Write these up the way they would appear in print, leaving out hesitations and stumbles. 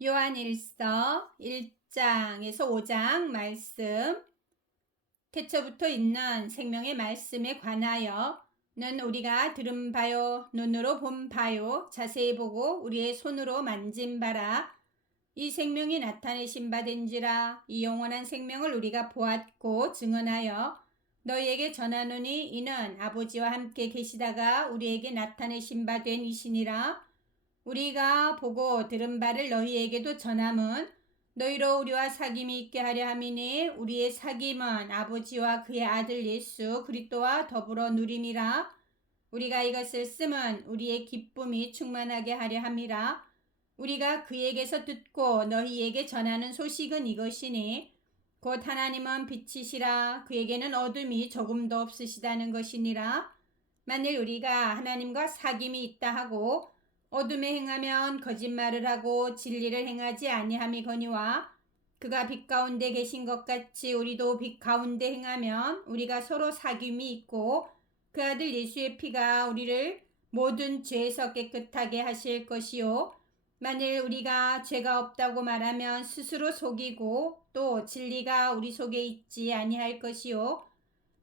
요한일서 1장에서 5장 말씀, 태초부터 있는 생명의 말씀에 관하여는 우리가 들은 바요, 눈으로 본 바요, 자세히 보고 우리의 손으로 만진 바라. 이 생명이 나타내신 바 된지라. 이 영원한 생명을 우리가 보았고 증언하여 너희에게 전하노니 이는 아버지와 함께 계시다가 우리에게 나타내신 바 된 이시니라. 우리가 보고 들은 바를 너희에게도 전함은 너희로 우리와 사귐이 있게 하려 함이니 우리의 사귐은 아버지와 그의 아들 예수 그리스도와 더불어 누림이라. 우리가 이것을 쓰면 우리의 기쁨이 충만하게 하려 함이라. 우리가 그에게서 듣고 너희에게 전하는 소식은 이것이니 곧 하나님은 빛이시라. 그에게는 어둠이 조금도 없으시다는 것이니라. 만일 우리가 하나님과 사귐이 있다 하고 어둠에 행하면 거짓말을 하고 진리를 행하지 아니함이거니와 그가 빛 가운데 계신 것 같이 우리도 빛 가운데 행하면 우리가 서로 사귐이 있고 그 아들 예수의 피가 우리를 모든 죄에서 깨끗하게 하실 것이요. 만일 우리가 죄가 없다고 말하면 스스로 속이고 또 진리가 우리 속에 있지 아니할 것이요.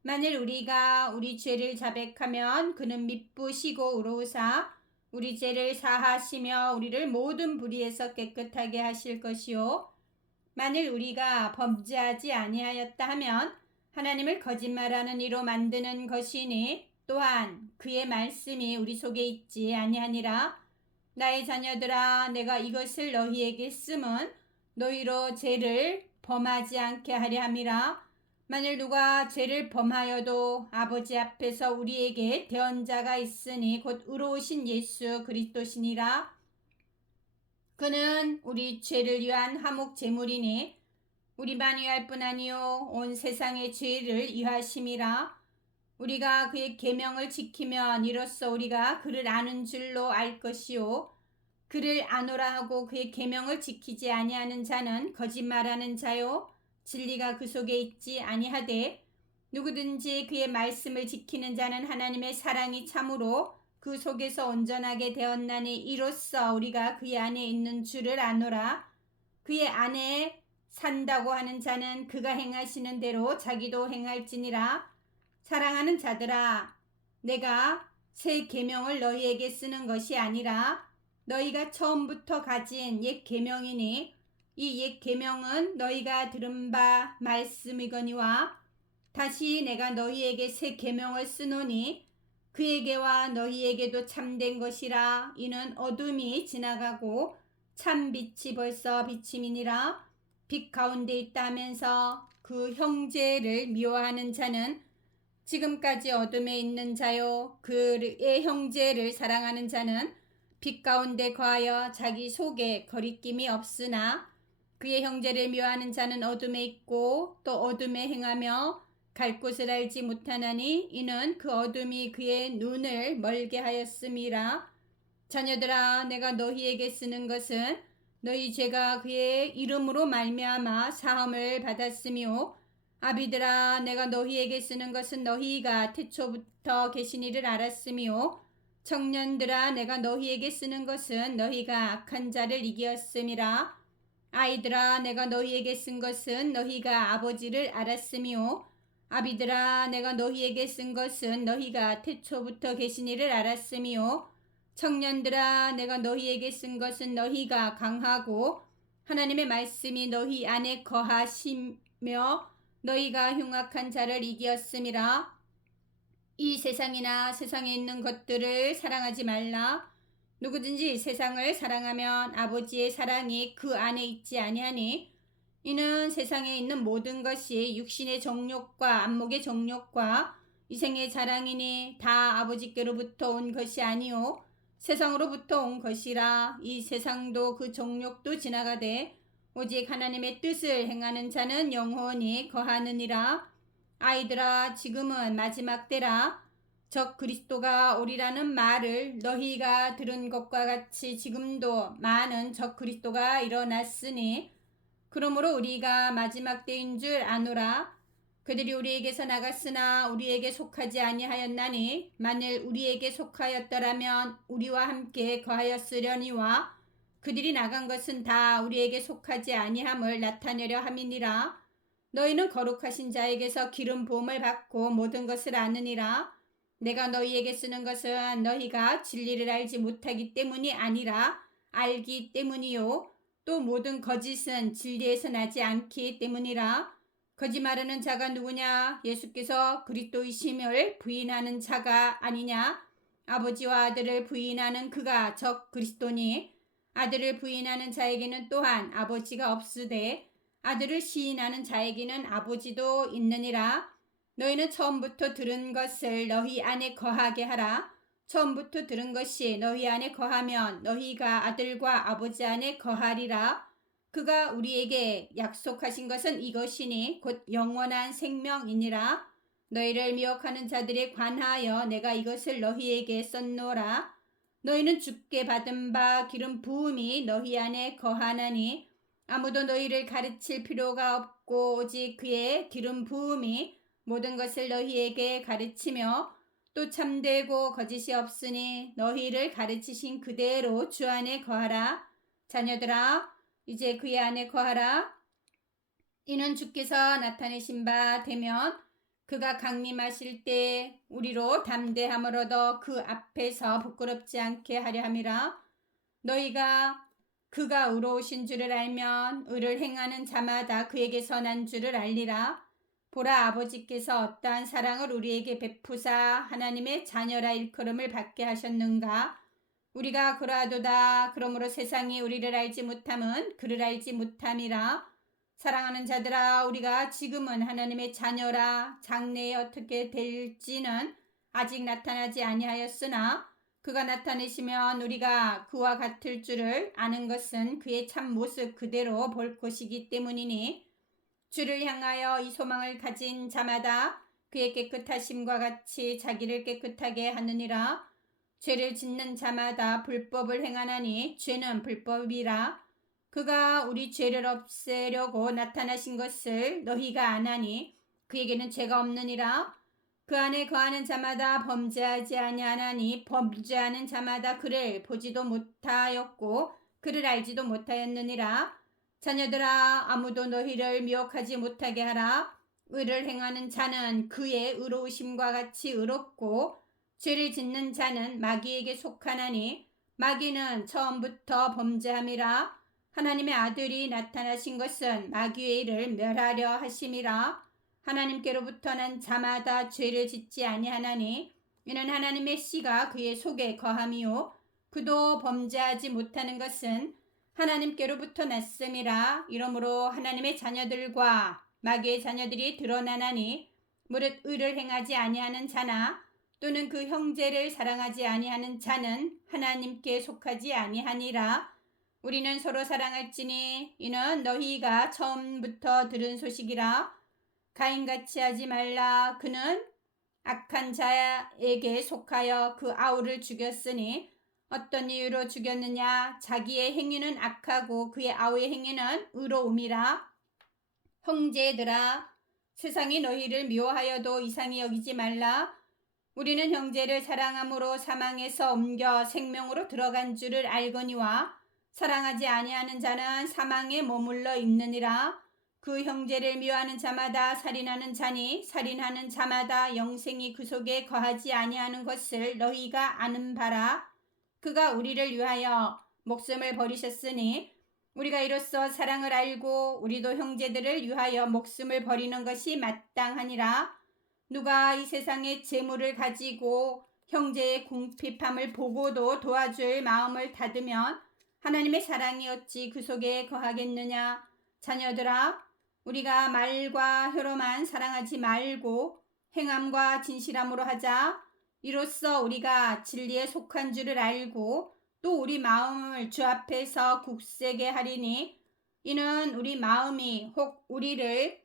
만일 우리가 우리 죄를 자백하면 그는 미쁘시고 의로우사 우리 죄를 사하시며 우리를 모든 불의에서 깨끗하게 하실 것이요. 만일 우리가 범죄하지 아니하였다 하면 하나님을 거짓말하는 이로 만드는 것이니 또한 그의 말씀이 우리 속에 있지 아니하니라. 나의 자녀들아, 내가 이것을 너희에게 쓰면 너희로 죄를 범하지 않게 하려 함이라. 만일 누가 죄를 범하여도 아버지 앞에서 우리에게 대언자가 있으니 곧 의로우신 예수 그리스도시니라. 그는 우리 죄를 위한 화목 제물이니 우리만 위할 뿐 아니요 온 세상의 죄를 위하심이라. 우리가 그의 계명을 지키면 이로써 우리가 그를 아는 줄로 알 것이요. 그를 아노라 하고 그의 계명을 지키지 아니하는 자는 거짓말하는 자요 진리가 그 속에 있지 아니하되 누구든지 그의 말씀을 지키는 자는 하나님의 사랑이 참으로 그 속에서 온전하게 되었나니 이로써 우리가 그의 안에 있는 줄을 아노라. 그의 안에 산다고 하는 자는 그가 행하시는 대로 자기도 행할지니라. 사랑하는 자들아, 내가 새 계명을 너희에게 쓰는 것이 아니라 너희가 처음부터 가진 옛 계명이니 이 옛 계명은 너희가 들은 바 말씀이거니와 다시 내가 너희에게 새 계명을 쓰노니 그에게와 너희에게도 참된 것이라. 이는 어둠이 지나가고 참 빛이 벌써 비침이니라. 빛 가운데 있다 하면서 그 형제를 미워하는 자는 지금까지 어둠에 있는 자요 그의 형제를 사랑하는 자는 빛 가운데 거하여 자기 속에 거리낌이 없으나 그의 형제를 미워하는 자는 어둠에 있고 또 어둠에 행하며 갈 곳을 알지 못하나니 이는 그 어둠이 그의 눈을 멀게 하였음이라. 자녀들아, 내가 너희에게 쓰는 것은 너희 죄가 그의 이름으로 말미암아 사함을 받았으며 아비들아, 내가 너희에게 쓰는 것은 너희가 태초부터 계신 이를 알았으며 청년들아, 내가 너희에게 쓰는 것은 너희가 악한 자를 이기었음이라. 아이들아, 내가 너희에게 쓴 것은 너희가 아버지를 알았으며 아비들아, 내가 너희에게 쓴 것은 너희가 태초부터 계신 이를 알았으며 청년들아, 내가 너희에게 쓴 것은 너희가 강하고 하나님의 말씀이 너희 안에 거하시며 너희가 흉악한 자를 이기었음이라. 이 세상이나 세상에 있는 것들을 사랑하지 말라. 누구든지 세상을 사랑하면 아버지의 사랑이 그 안에 있지 아니하니 이는 세상에 있는 모든 것이 육신의 정욕과 안목의 정욕과 이생의 자랑이니 다 아버지께로부터 온 것이 아니요 세상으로부터 온 것이라. 이 세상도 그 정욕도 지나가되 오직 하나님의 뜻을 행하는 자는 영원히 거하느니라. 아이들아, 지금은 마지막 때라. 적 그리스도가 오리라는 말을 너희가 들은 것과 같이 지금도 많은 적 그리스도가 일어났으니 그러므로 우리가 마지막 때인 줄 아노라. 그들이 우리에게서 나갔으나 우리에게 속하지 아니하였나니 만일 우리에게 속하였더라면 우리와 함께 거하였으려니와 그들이 나간 것은 다 우리에게 속하지 아니함을 나타내려 함이니라. 너희는 거룩하신 자에게서 기름 부음을 받고 모든 것을 아느니라. 내가 너희에게 쓰는 것은 너희가 진리를 알지 못하기 때문이 아니라 알기 때문이요. 또 모든 거짓은 진리에서 나지 않기 때문이라. 거짓말하는 자가 누구냐? 예수께서 그리스도이심을 부인하는 자가 아니냐? 아버지와 아들을 부인하는 그가 적 그리스도니 아들을 부인하는 자에게는 또한 아버지가 없으되 아들을 시인하는 자에게는 아버지도 있느니라. 너희는 처음부터 들은 것을 너희 안에 거하게 하라. 처음부터 들은 것이 너희 안에 거하면 너희가 아들과 아버지 안에 거하리라. 그가 우리에게 약속하신 것은 이것이니 곧 영원한 생명이니라. 너희를 미혹하는 자들에 관하여 내가 이것을 너희에게 썼노라. 너희는 주께 받은 바 기름 부음이 너희 안에 거하나니 아무도 너희를 가르칠 필요가 없고 오직 그의 기름 부음이 모든 것을 너희에게 가르치며 또 참되고 거짓이 없으니 너희를 가르치신 그대로 주 안에 거하라. 자녀들아 이제 그의 안에 거하라. 이는 주께서 나타내신 바 되면 그가 강림하실 때 우리로 담대함을 얻어 그 앞에서 부끄럽지 않게 하려 함이라. 너희가 그가 의로우신 줄을 알면 의를 행하는 자마다 그에게서 난 줄을 알리라. 보라 아버지께서 어떠한 사랑을 우리에게 베푸사 하나님의 자녀라 일컬음을 받게 하셨는가. 우리가 그러하도다. 그러므로 세상이 우리를 알지 못함은 그를 알지 못함이라. 사랑하는 자들아 우리가 지금은 하나님의 자녀라. 장래에 어떻게 될지는 아직 나타나지 아니하였으나 그가 나타내시면 우리가 그와 같을 줄을 아는 것은 그의 참 모습 그대로 볼 것이기 때문이니 주를 향하여 이 소망을 가진 자마다 그의 깨끗하심과 같이 자기를 깨끗하게 하느니라. 죄를 짓는 자마다 불법을 행하나니 죄는 불법이라. 그가 우리 죄를 없애려고 나타나신 것을 너희가 아나니 그에게는 죄가 없느니라. 그 안에 거하는 자마다 범죄하지 아니하나니 범죄하는 자마다 그를 보지도 못하였고 그를 알지도 못하였느니라. 자녀들아 아무도 너희를 미혹하지 못하게 하라. 의를 행하는 자는 그의 의로우심과 같이 의롭고 죄를 짓는 자는 마귀에게 속하나니 마귀는 처음부터 범죄함이라. 하나님의 아들이 나타나신 것은 마귀의 일을 멸하려 하심이라. 하나님께로부터 난 자마다 죄를 짓지 아니하나니 이는 하나님의 씨가 그의 속에 거함이요 그도 범죄하지 못하는 것은 하나님께로부터 났음이라. 이러므로 하나님의 자녀들과 마귀의 자녀들이 드러나나니 무릇 의를 행하지 아니하는 자나 또는 그 형제를 사랑하지 아니하는 자는 하나님께 속하지 아니하니라. 우리는 서로 사랑할지니 이는 너희가 처음부터 들은 소식이라. 가인같이 하지 말라. 그는 악한 자에게 속하여 그 아우를 죽였으니 어떤 이유로 죽였느냐. 자기의 행위는 악하고 그의 아우의 행위는 의로움이라. 형제들아 세상이 너희를 미워하여도 이상히 여기지 말라. 우리는 형제를 사랑함으로 사망에서 옮겨 생명으로 들어간 줄을 알거니와 사랑하지 아니하는 자는 사망에 머물러 있느니라. 그 형제를 미워하는 자마다 살인하는 자니 살인하는 자마다 영생이 그 속에 거하지 아니하는 것을 너희가 아는 바라. 그가 우리를 위하여 목숨을 버리셨으니 우리가 이로써 사랑을 알고 우리도 형제들을 위하여 목숨을 버리는 것이 마땅하니라. 누가 이 세상의 재물을 가지고 형제의 궁핍함을 보고도 도와줄 마음을 닫으면 하나님의 사랑이 어찌 그 속에 거하겠느냐. 자녀들아 우리가 말과 혀로만 사랑하지 말고 행함과 진실함으로 하자. 이로써 우리가 진리에 속한 줄을 알고 또 우리 마음을 주 앞에서 굳세게 하리니 이는 우리 마음이 혹 우리를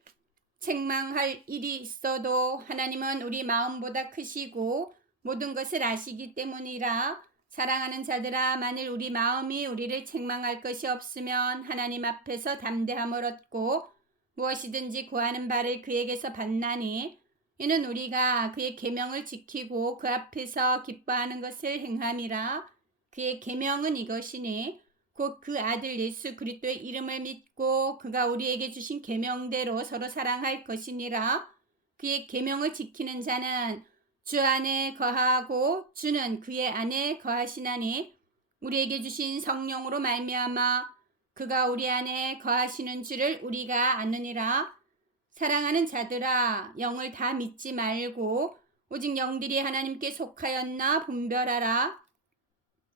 책망할 일이 있어도 하나님은 우리 마음보다 크시고 모든 것을 아시기 때문이라. 사랑하는 자들아 만일 우리 마음이 우리를 책망할 것이 없으면 하나님 앞에서 담대함을 얻고 무엇이든지 구하는 바를 그에게서 받나니 이는 우리가 그의 계명을 지키고 그 앞에서 기뻐하는 것을 행함이라. 그의 계명은 이것이니 곧 그 아들 예수 그리스도의 이름을 믿고 그가 우리에게 주신 계명대로 서로 사랑할 것이니라. 그의 계명을 지키는 자는 주 안에 거하고 주는 그의 안에 거하시나니 우리에게 주신 성령으로 말미암아 그가 우리 안에 거하시는 줄을 우리가 아느니라. 사랑하는 자들아, 영을 다 믿지 말고 오직 영들이 하나님께 속하였나 분별하라.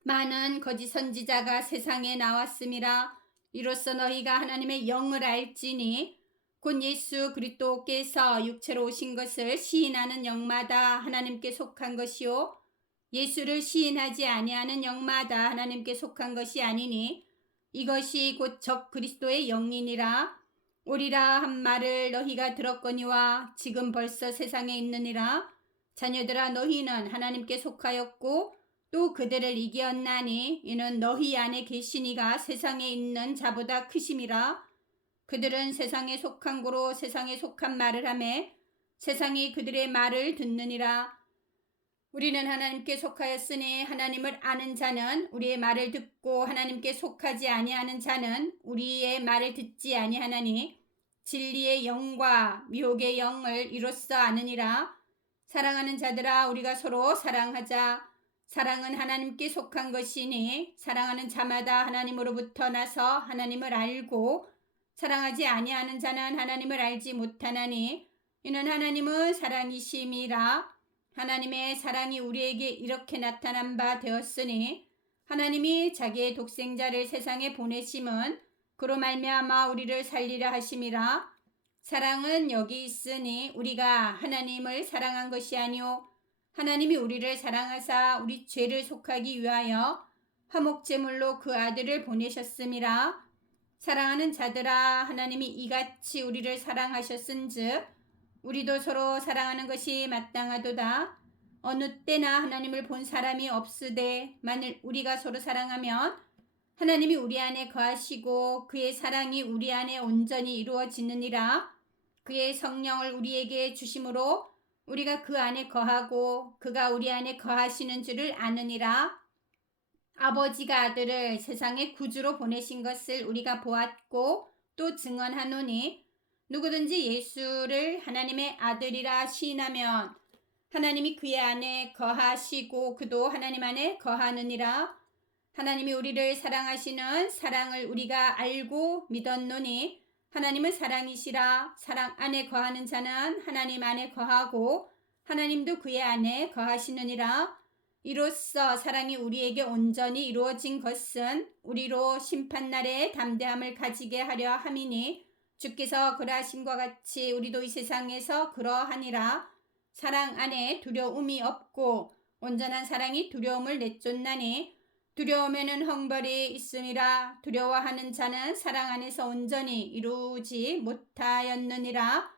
많은 거짓 선지자가 세상에 나왔음이라. 이로써 너희가 하나님의 영을 알지니 곧 예수 그리스도께서 육체로 오신 것을 시인하는 영마다 하나님께 속한 것이요 예수를 시인하지 아니하는 영마다 하나님께 속한 것이 아니니 이것이 곧 적 그리스도의 영이니라. 오리라 한 말을 너희가 들었거니와 지금 벌써 세상에 있느니라. 자녀들아, 너희는 하나님께 속하였고 또 그들을 이기었나니 이는 너희 안에 계신 이가 세상에 있는 자보다 크심이라. 그들은 세상에 속한 고로 세상에 속한 말을 하며 세상이 그들의 말을 듣느니라. 우리는 하나님께 속하였으니 하나님을 아는 자는 우리의 말을 듣고 하나님께 속하지 아니하는 자는 우리의 말을 듣지 아니하나니 진리의 영과 미혹의 영을 이로써 아느니라. 사랑하는 자들아, 우리가 서로 사랑하자. 사랑은 하나님께 속한 것이니 사랑하는 자마다 하나님으로부터 나서 하나님을 알고 사랑하지 아니하는 자는 하나님을 알지 못하나니 이는 하나님은 사랑이심이라. 하나님의 사랑이 우리에게 이렇게 나타난 바 되었으니 하나님이 자기의 독생자를 세상에 보내심은 그로 말미암아 우리를 살리라 하심이라. 사랑은 여기 있으니 우리가 하나님을 사랑한 것이 아니오 하나님이 우리를 사랑하사 우리 죄를 속하기 위하여 화목제물로 그 아들을 보내셨음이라. 사랑하는 자들아, 하나님이 이같이 우리를 사랑하셨은즉 우리도 서로 사랑하는 것이 마땅하도다. 어느 때나 하나님을 본 사람이 없으되 만일 우리가 서로 사랑하면 하나님이 우리 안에 거하시고 그의 사랑이 우리 안에 온전히 이루어지느니라. 그의 성령을 우리에게 주심으로 우리가 그 안에 거하고 그가 우리 안에 거하시는 줄을 아느니라. 아버지가 아들을 세상의 구주로 보내신 것을 우리가 보았고 또 증언하노니 누구든지 예수를 하나님의 아들이라 시인하면 하나님이 그의 안에 거하시고 그도 하나님 안에 거하느니라. 하나님이 우리를 사랑하시는 사랑을 우리가 알고 믿었노니 하나님은 사랑이시라. 사랑 안에 거하는 자는 하나님 안에 거하고 하나님도 그의 안에 거하시느니라. 이로써 사랑이 우리에게 온전히 이루어진 것은 우리로 심판날에 담대함을 가지게 하려 함이니 주께서 그러하심과 같이 우리도 이 세상에서 그러하니라. 사랑 안에 두려움이 없고 온전한 사랑이 두려움을 내쫓나니 두려움에는 형벌이 있음이라. 두려워하는 자는 사랑 안에서 온전히 이루지 못하였느니라.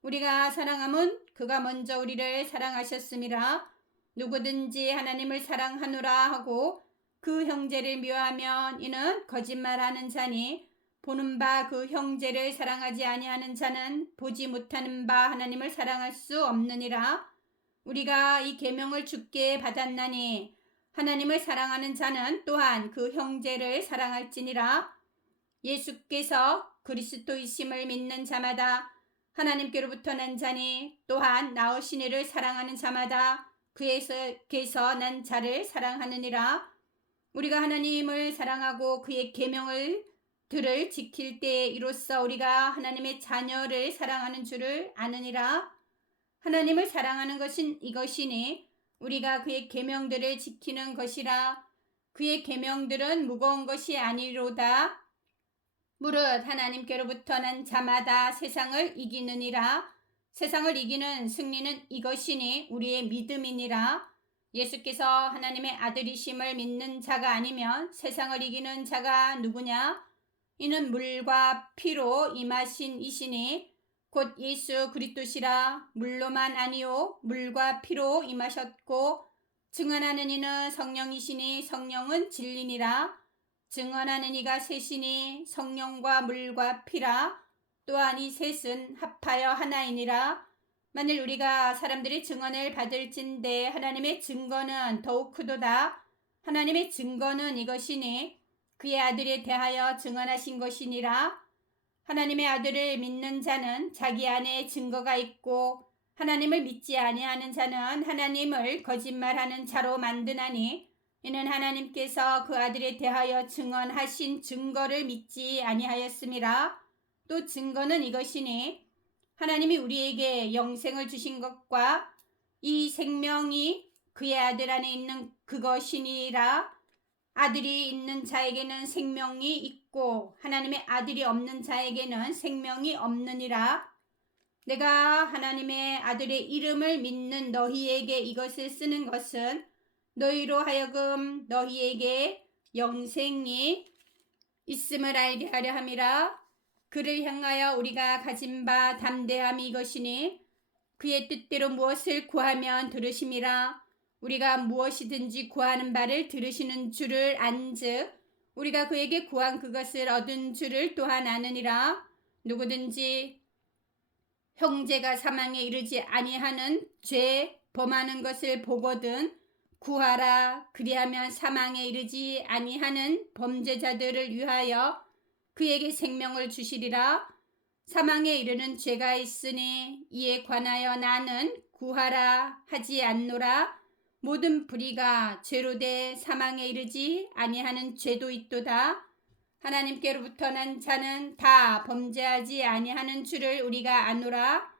우리가 사랑함은 그가 먼저 우리를 사랑하셨음이라. 누구든지 하나님을 사랑하노라 하고 그 형제를 미워하면 이는 거짓말하는 자니 보는 바 그 형제를 사랑하지 아니하는 자는 보지 못하는 바 하나님을 사랑할 수 없느니라. 우리가 이 계명을 주께 받았나니 하나님을 사랑하는 자는 또한 그 형제를 사랑할지니라. 예수께서 그리스도이심을 믿는 자마다 하나님께로부터 난 자니 또한 나으신 이를 사랑하는 자마다 그에게서 난 자를 사랑하느니라. 우리가 하나님을 사랑하고 그의 계명을 들을 지킬 때에 이로써 우리가 하나님의 자녀를 사랑하는 줄을 아느니라. 하나님을 사랑하는 것은 이것이니 우리가 그의 계명들을 지키는 것이라. 그의 계명들은 무거운 것이 아니로다. 무릇 하나님께로부터 난 자마다 세상을 이기느니라. 세상을 이기는 승리는 이것이니 우리의 믿음이니라. 예수께서 하나님의 아들이심을 믿는 자가 아니면 세상을 이기는 자가 누구냐? 이는 물과 피로 임하신 이시니 곧 예수 그리스도시라. 물로만 아니요 물과 피로 임하셨고 증언하는 이는 성령이시니 성령은 진리니라. 증언하는 이가 셋이니 성령과 물과 피라. 또한 이 셋은 합하여 하나이니라. 만일 우리가 사람들의 증언을 받을진대 하나님의 증거는 더욱 크도다. 하나님의 증거는 이것이니 그의 아들에 대하여 증언하신 것이니라. 하나님의 아들을 믿는 자는 자기 안에 증거가 있고 하나님을 믿지 아니하는 자는 하나님을 거짓말하는 자로 만드나니 이는 하나님께서 그 아들에 대하여 증언하신 증거를 믿지 아니하였음이라. 또 증거는 이것이니 하나님이 우리에게 영생을 주신 것과 이 생명이 그의 아들 안에 있는 그것이니라. 아들이 있는 자에게는 생명이 있고 하나님의 아들이 없는 자에게는 생명이 없느니라. 내가 하나님의 아들의 이름을 믿는 너희에게 이것을 쓰는 것은 너희로 하여금 너희에게 영생이 있음을 알게 하려 함이라. 그를 향하여 우리가 가진 바 담대함이 이것이니 그의 뜻대로 무엇을 구하면 들으심이라. 우리가 무엇이든지 구하는 바를 들으시는 줄을 안즉 우리가 그에게 구한 그것을 얻은 줄을 또한 아느니라. 누구든지 형제가 사망에 이르지 아니하는 죄 범하는 것을 보거든 구하라. 그리하면 사망에 이르지 아니하는 범죄자들을 위하여 그에게 생명을 주시리라. 사망에 이르는 죄가 있으니 이에 관하여 나는 구하라 하지 않노라. 모든 불의가 죄로 돼 사망에 이르지 아니하는 죄도 있도다. 하나님께로부터 난 자는 다 범죄하지 아니하는 줄을 우리가 아노라.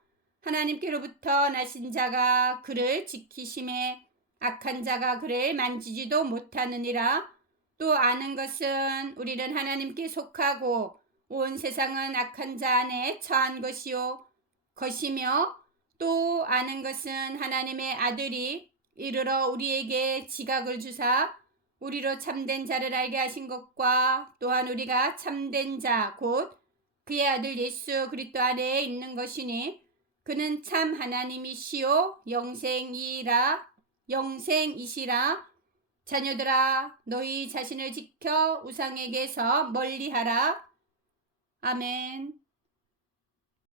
하나님께로부터 나신 자가 그를 지키심에 악한 자가 그를 만지지도 못하느니라. 또 아는 것은 우리는 하나님께 속하고 온 세상은 악한 자 안에 처한 것이며 또 아는 것은 하나님의 아들이 이르러 우리에게 지각을 주사 우리로 참된 자를 알게 하신 것과 또한 우리가 참된 자 곧 그의 아들 예수 그리스도 안에 있는 것이니 그는 참 하나님이시요 영생이시라. 자녀들아 너희 자신을 지켜 우상에게서 멀리하라. 아멘.